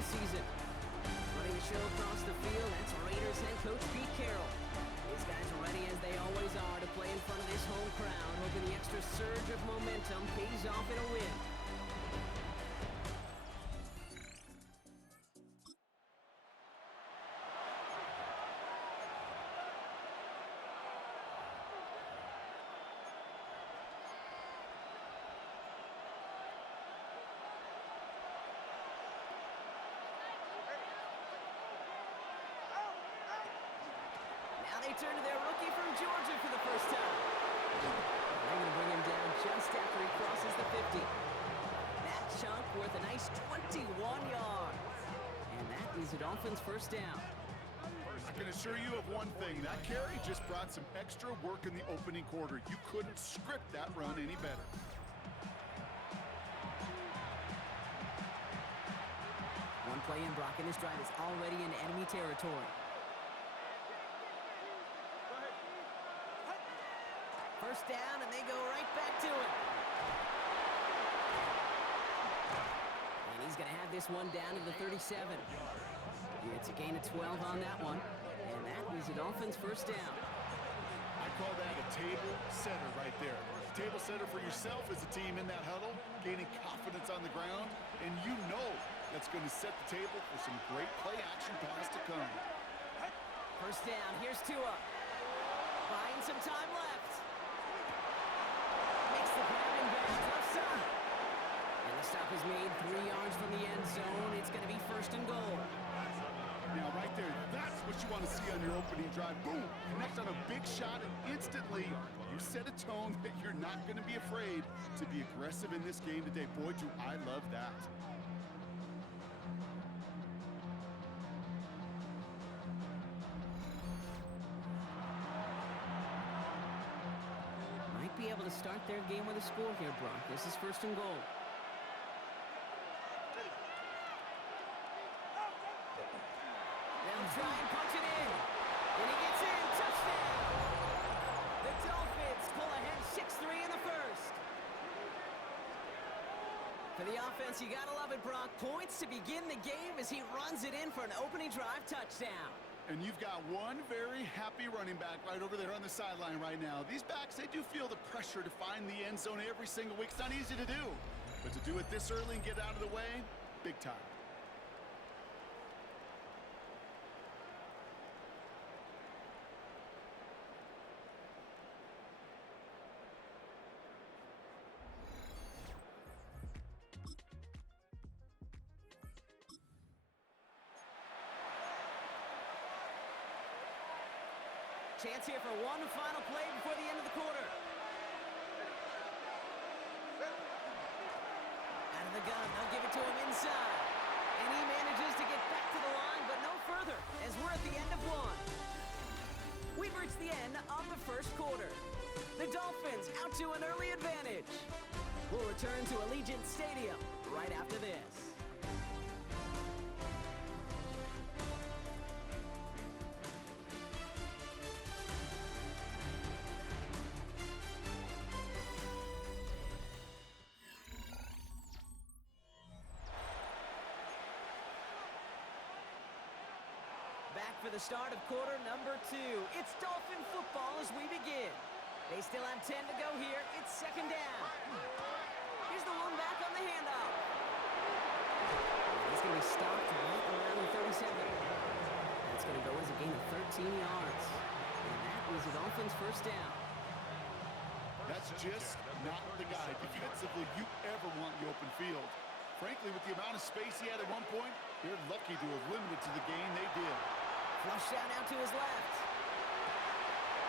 the season. Running the show across the field, that's Raiders head coach Pete Carroll. These guys are ready as they always are to play in front of this home crowd, hoping the extra surge of momentum pays off in a win. They turn to their rookie from Georgia for the first time. They're going to bring him down just after he crosses the 50. That chunk worth a nice 21 yards. And that is the Dolphins' first down. I can assure you of one thing. That carry just brought some extra work in the opening quarter. You couldn't script that run any better. One play in, Brock, and this drive is already in enemy territory. First down, and they go right back to it. And he's going to have this one down to the 37. It's a gain of 12 on that one. And that is the Dolphins' first down. I call that a table setter right there. Table setter for yourself as a team in that huddle, gaining confidence on the ground, and you know that's going to set the table for some great play-action pass to come. First down, here's Tua. Buying some time left. Makes the grab in bounds left side. And the stop is made 3 yards from the end zone. It's going to be first and goal. Now, right there, that's what you want to see on your opening drive. Boom! Connect on a big shot, and instantly you set a tone that you're not going to be afraid to be aggressive in this game today. Boy, do I love that. Might be able to start their game with a score here, Brock. This is first and goal. They'll try and punch it in. And he gets in. Touchdown! The Dolphins pull ahead 6-3 in the first. For the offense, you gotta love it, Brock. Points to begin the game as he runs it in for an opening drive touchdown. And you've got one very happy running back right over there on the sideline right now. These backs, they do feel the pressure to find the end zone every single week. It's not easy to do. But to do it this early and get out of the way, big time. Chance here for one final play before the end of the quarter. Out of the gun, they'll give it to him inside. And he manages to get back to the line, but no further, as we're at the end of one. We've reached the end of the first quarter. The Dolphins out to an early advantage. We'll return to Allegiant Stadium right after this. Back for the start of quarter number 2. It's Dolphin football as we begin. They still have 10 to go here. It's second down. Here's the one back on the handoff. He's going to be stopped right around the 37. That's going to go as a gain of 13 yards. And that is the Dolphins' first down. That's just not the guy defensively you ever want in the open field. Frankly, with the amount of space he had at one point, they're lucky to have limited to the gain they did. Flush down out to his left.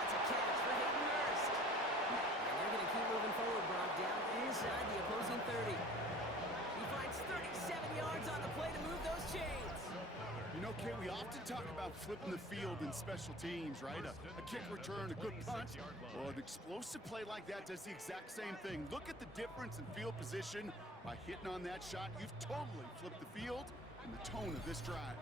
That's a catch for Hayden Hurst. And they're going to keep moving forward, Brock, down inside the opposing 30. He finds 37 yards on the play to move those chains. You know, Kate, we often talk about flipping the field in special teams, right? A kick return, a good punt. Well, an explosive play like that does the exact same thing. Look at the difference in field position. By hitting on that shot, you've totally flipped the field and the tone of this drive.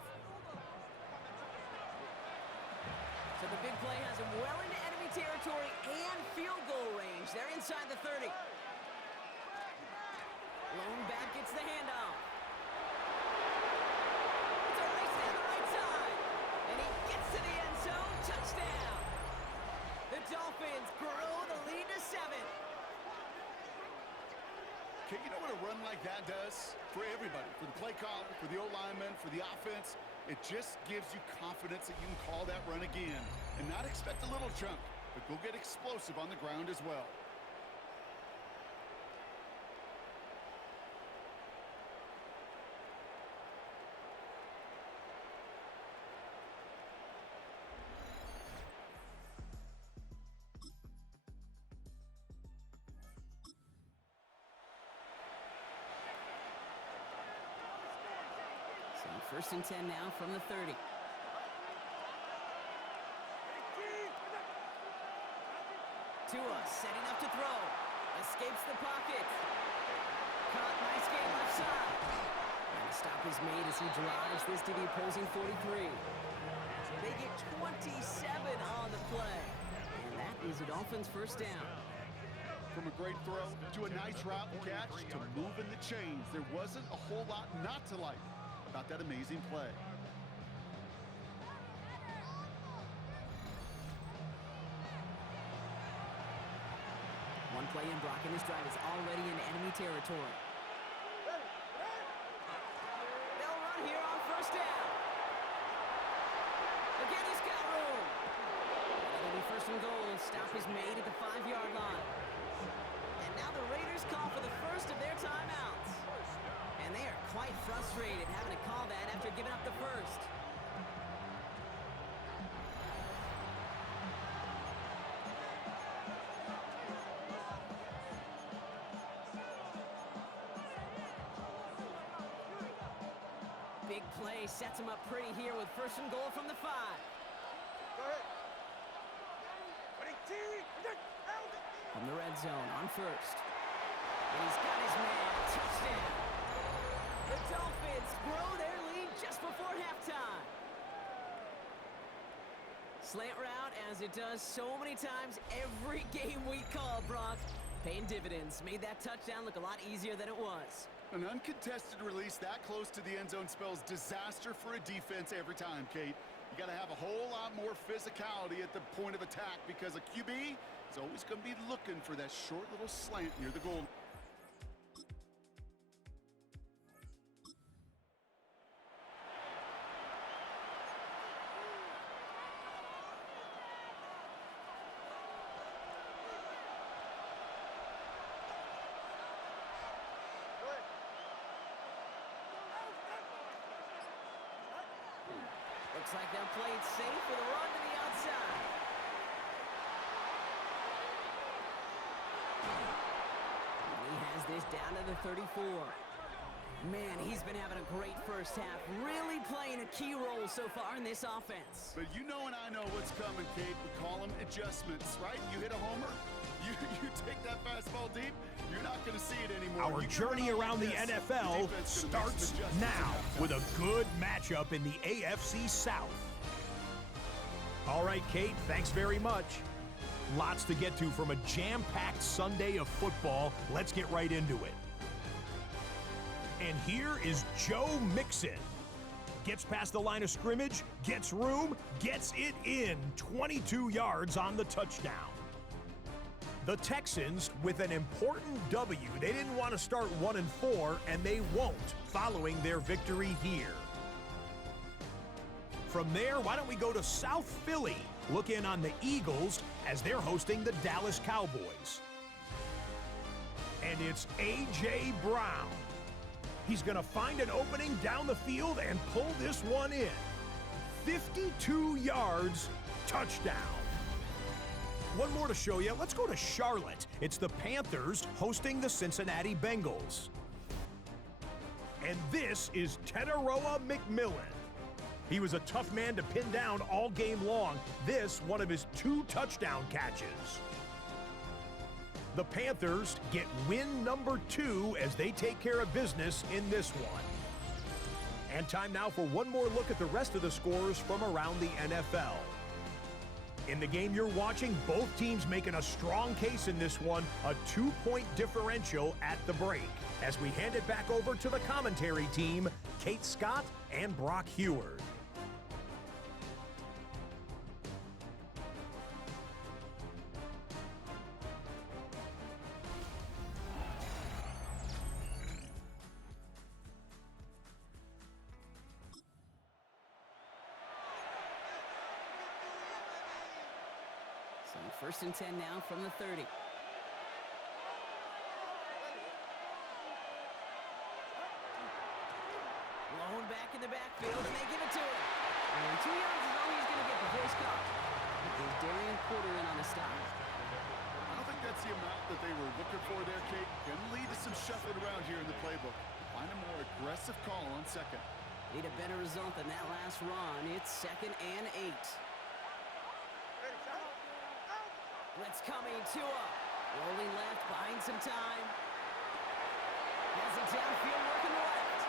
So the big play has him well into enemy territory and field goal range. They're inside the 30. Lone back gets the handoff. a run like that does for everybody, for the play caller, for the O-lineman, for the offense, it just gives you confidence that you can call that run again and not expect a little chunk, but go get explosive on the ground as well. First and 10 now from the 30. Tua setting up to throw. Escapes the pocket. Caught, nice game left side. And the stop is made as he drives this to the opposing 43. They get 27 on the play. And that is a Dolphins first down. From a great throw to a nice route and catch to moving the chains, there wasn't a whole lot not to like about that amazing play. One play in, Brock in his drive is already in enemy territory. They'll run here on first down. Again, he's got room. It'll be first and goal. Stop is made at the 5-yard line. And now the Raiders call for the first of their timeouts. And they are quite frustrated having to call that after giving up the first. Big play sets him up pretty here with first and goal from the 5. Go ahead. From the red zone on first. And he's got his man. Touchdown. The Dolphins grow their lead just before halftime. Slant route, as it does so many times every game we call, Brock. Paying dividends. Made that touchdown look a lot easier than it was. An uncontested release that close to the end zone spells disaster for a defense every time, Kate. You got to have a whole lot more physicality at the point of attack because a QB is always going to be looking for that short little slant near the goal. Looks like they'll play it safe with a run to the outside. And he has this down to the 34. Man, he's been having a great first half, really playing a key role so far in this offense. But you know and I know what's coming, Kate. We call them adjustments, right? You hit a homer, you take that fastball deep, you're not going to see it anymore. Our journey around the NFL starts now with a good matchup in the AFC South. All right, Kate, thanks very much. Lots to get to from a jam-packed Sunday of football. Let's get right into it. And here is Joe Mixon. Gets past the line of scrimmage, gets room, gets it in. 22 yards on the touchdown. The Texans with an important W. They didn't want to start 1-4, and they won't following their victory here. From there, why don't we go to South Philly? Look in on the Eagles as they're hosting the Dallas Cowboys. And it's A.J. Brown. He's going to find an opening down the field and pull this one in. 52 yards, touchdown. One more to show you. Let's go to Charlotte. It's the Panthers hosting the Cincinnati Bengals. And this is Teteroa McMillan. He was a tough man to pin down all game long. This, one of his 2 touchdown catches. The Panthers get win number 2 as they take care of business in this one. And time now for one more look at the rest of the scores from around the NFL. In the game you're watching, both teams making a strong case in this one, a 2-point differential at the break. As we hand it back over to the commentary team, Kate Scott and Brock Heward. First and 10 now from the 30. Blown back in the backfield, and they give it to him. And 2 yards is all he's going to get before he's caught. There's Darian Porter in on the stop. I don't think that's the amount that they were looking for there, Kate. Can lead to some shuffling around here in the playbook. Find a more aggressive call on second. Need a better result than that last run. It's 2nd and 8. Blitz coming, Tua. Rolling left, buying some time. Has it downfield, working left.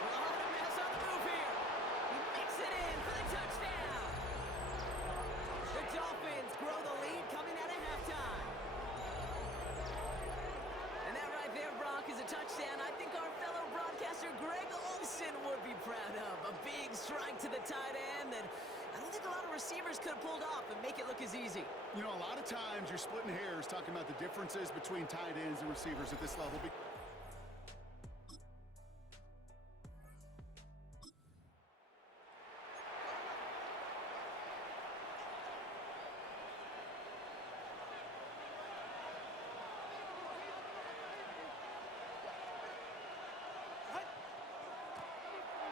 Oh, and a mess on the move here. He makes it in for the touchdown. The Dolphins grow the lead coming out of halftime. And that right there, Brock, is a touchdown I think our fellow broadcaster Greg Olsen would be proud of. A big strike to the tight end that I don't think a lot of receivers could have pulled off and make it look as easy. You know, a lot of times you're splitting hairs talking about the differences between tight ends and receivers at this level.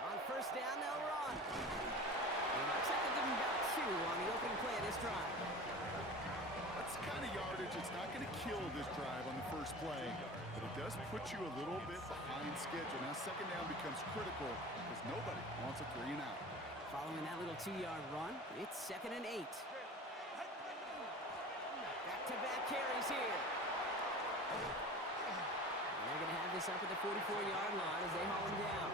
On first down, they'll run. Looks like they'll give him about 2 on the opening play of this drive. That's the kind of yardage that's not going to kill this drive on the first play, but it does put you a little bit behind schedule. Now second down becomes critical because nobody wants a 3 and out. Following that little 2-yard run, it's 2nd and 8. Back-to-back carries here. And they're going to have this up at the 44-yard line as they haul him down.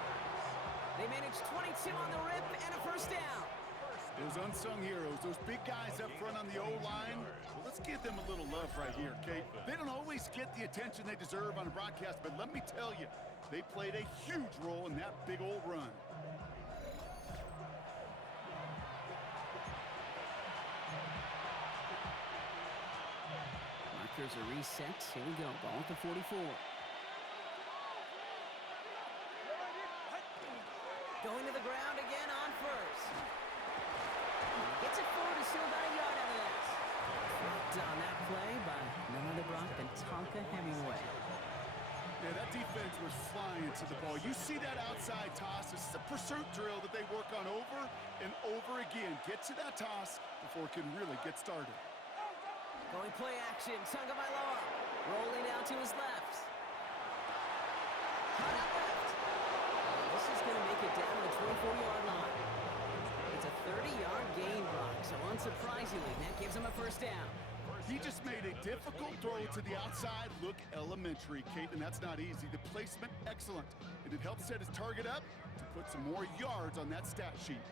They manage 22 on the rip and a first down. Those unsung heroes, those big guys up front on the O-line, well, let's give them a little love right here, Kate. They don't always get the attention they deserve on a broadcast, but let me tell you, they played a huge role in that big old run. Markers are reset. Here we go. Ball at the 44. Going to the ground again on first. Gets it forward to still about a yard out of that. Dropped on that play by none other Brock than Tonka Hemingway. Yeah, that defense was flying to the ball. You see that outside toss. This is a pursuit drill that they work on over and over again. Get to that toss before it can really get started. Going play action. Tonga Bailoa. Rolling out to his left. Cut out left. This is going to make it down to the 24-yard line. It's a 30-yard gain, Brock, so unsurprisingly, that gives him a first down. He just made a difficult throw to the outside look elementary, Kate, and that's not easy. The placement, excellent. And it helped set his target up to put some more yards on that stat sheet.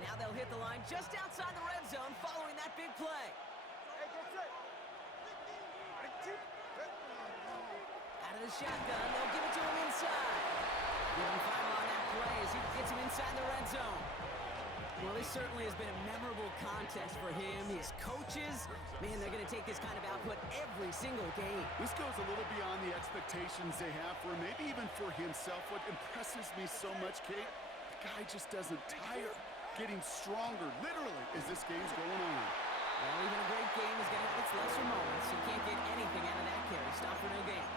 Now they'll hit the line just outside the red zone following that big play. Out of the shotgun, they'll give it to him inside. Give him 5 on that play as he gets him inside the red zone. Well, this certainly has been a memorable contest for him. His coaches, man, they're going to take this kind of output every single game. This goes a little beyond the expectations they have for him, maybe even for himself. What impresses me so much, Kate, the guy just doesn't tire. Getting stronger, literally, as this game's going on. Well, even a great game is going to have its lesser moments. You can't get anything out of that carry. Stop for no gain.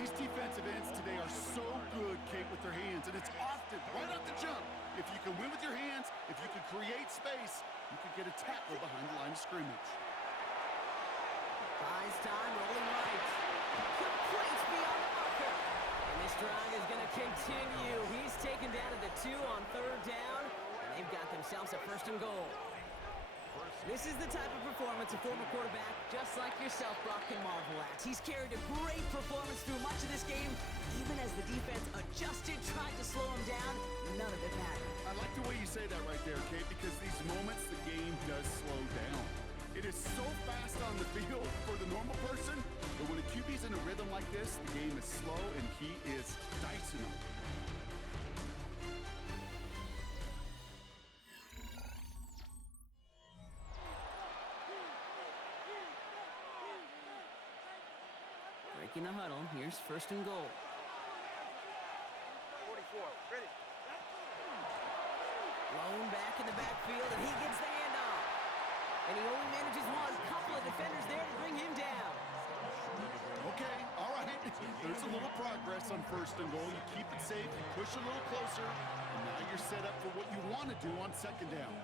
These defensive ends today are so good, Kate, with their hands, and it's often right off the jump. If you can win with your hands, if you can create space, you can get a tackle behind the line of scrimmage. Buys time, rolling right. Complete beyond the marker. And this drive is going to continue. He's taken down at the 2 on 3rd down, and they've got themselves a 1st and goal. This is the type of performance a former quarterback, just like yourself, Brock, can marvel at. He's carried a great performance through much of this game, even as the defense adjusted, tried to slow him down. None of it mattered. I like the way you say that right there, Kate, because these moments the game does slow down. It is so fast on the field for the normal person, but when a QB's in a rhythm like this, the game is slow and he is dicing them. Breaking the huddle, here's 1st and goal. the backfield, and he gets the handoff. And he only manages one. Couple of defenders there to bring him down. Okay, all right. There's a little progress on 1st and goal. You keep it safe, you push a little closer, and now you're set up for what you want to do on 2nd down.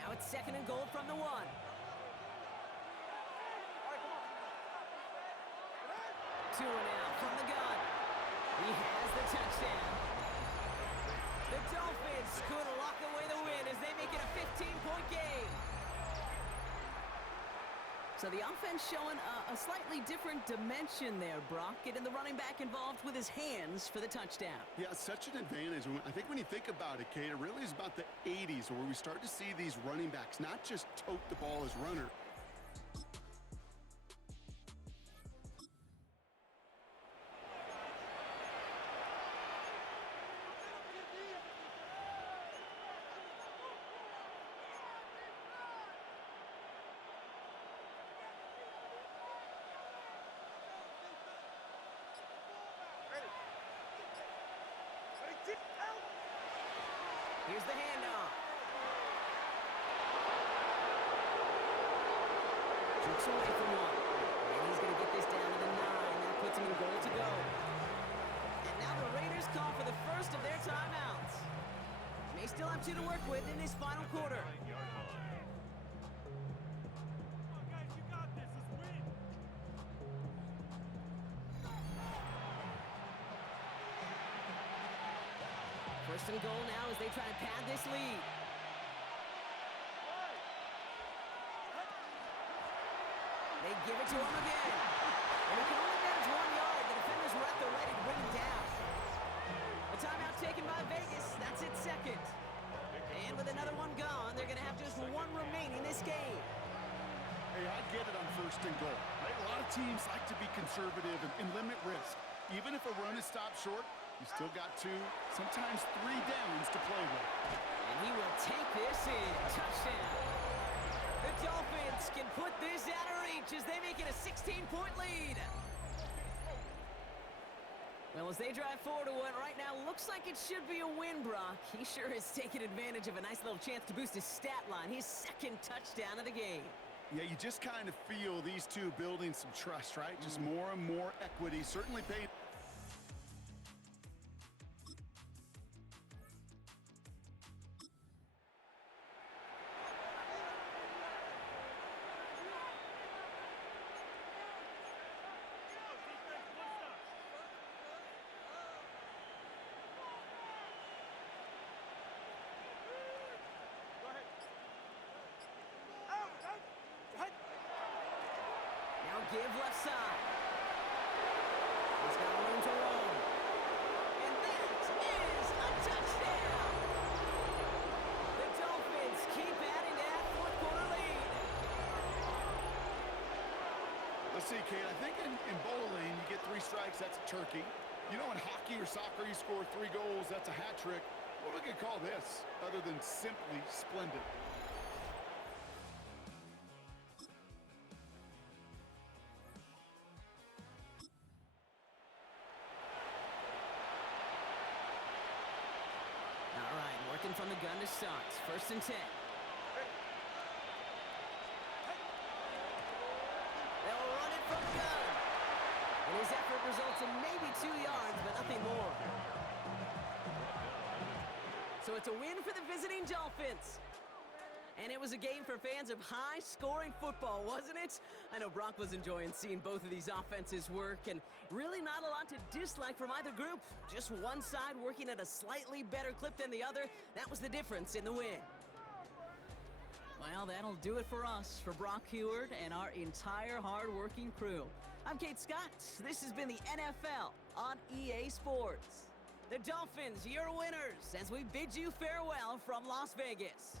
Now it's 2nd and goal from the 1. 2 and out from the gun. He has the touchdown. The Dolphins could lock away the win as they make it a 15-point game. So the offense showing a slightly different dimension there, Brock. Getting the running back involved with his hands for the touchdown. Yeah, such an advantage. I think when you think about it, Kate, it really is about the 80s where we start to see these running backs not just tote the ball as runner. Here's the handoff. Jerks away from one. And he's going to get this down to the 9. That puts him in goal to go. And now the Raiders call for the first of their timeouts. May still have 2 to work with in this final quarter. First and goal now as they try to pad this lead. They give it to him again. And he can only manage 1 yard. The defenders were at the ready to bring him down. A timeout taken by Vegas. That's its 2nd. And with another one gone, they're going to have just 1 remaining this game. Hey, I get it on 1st and goal. Right? A lot of teams like to be conservative and limit risk. Even if a run is stopped short, you still got 2, sometimes 3 downs to play with. And he will take this in. Touchdown. The Dolphins can put this out of reach as they make it a 16-point lead. Well, as they drive forward to what right now looks like it should be a win, Brock. He sure has taken advantage of a nice little chance to boost his stat line. His 2nd touchdown of the game. Yeah, you just kind of feel these 2 building some trust, right? Just more and more equity. Certainly paid. Give left side. He's got room to roll. And that is a touchdown. The Dolphins keep adding to that 4th quarter lead. Let's see, Kate, I think in bowling, you get 3 strikes, that's a turkey. You know, in hockey or soccer, you score 3 goals, that's a hat trick. What we could call this, other than simply splendid? From the gun to start. 1st and 10. They'll run it from the gun. And his effort results in maybe 2 yards, but nothing more. So it's a win for the visiting Dolphins. And it was a game for fans of high-scoring football, wasn't it? I know Brock was enjoying seeing both of these offenses work, and really not a lot to dislike from either group. Just one side working at a slightly better clip than the other. That was the difference in the win. Well, that'll do it for us, for Brock Heward and our entire hard-working crew. I'm Kate Scott. This has been the NFL on EA Sports. The Dolphins, your winners, as we bid you farewell from Las Vegas.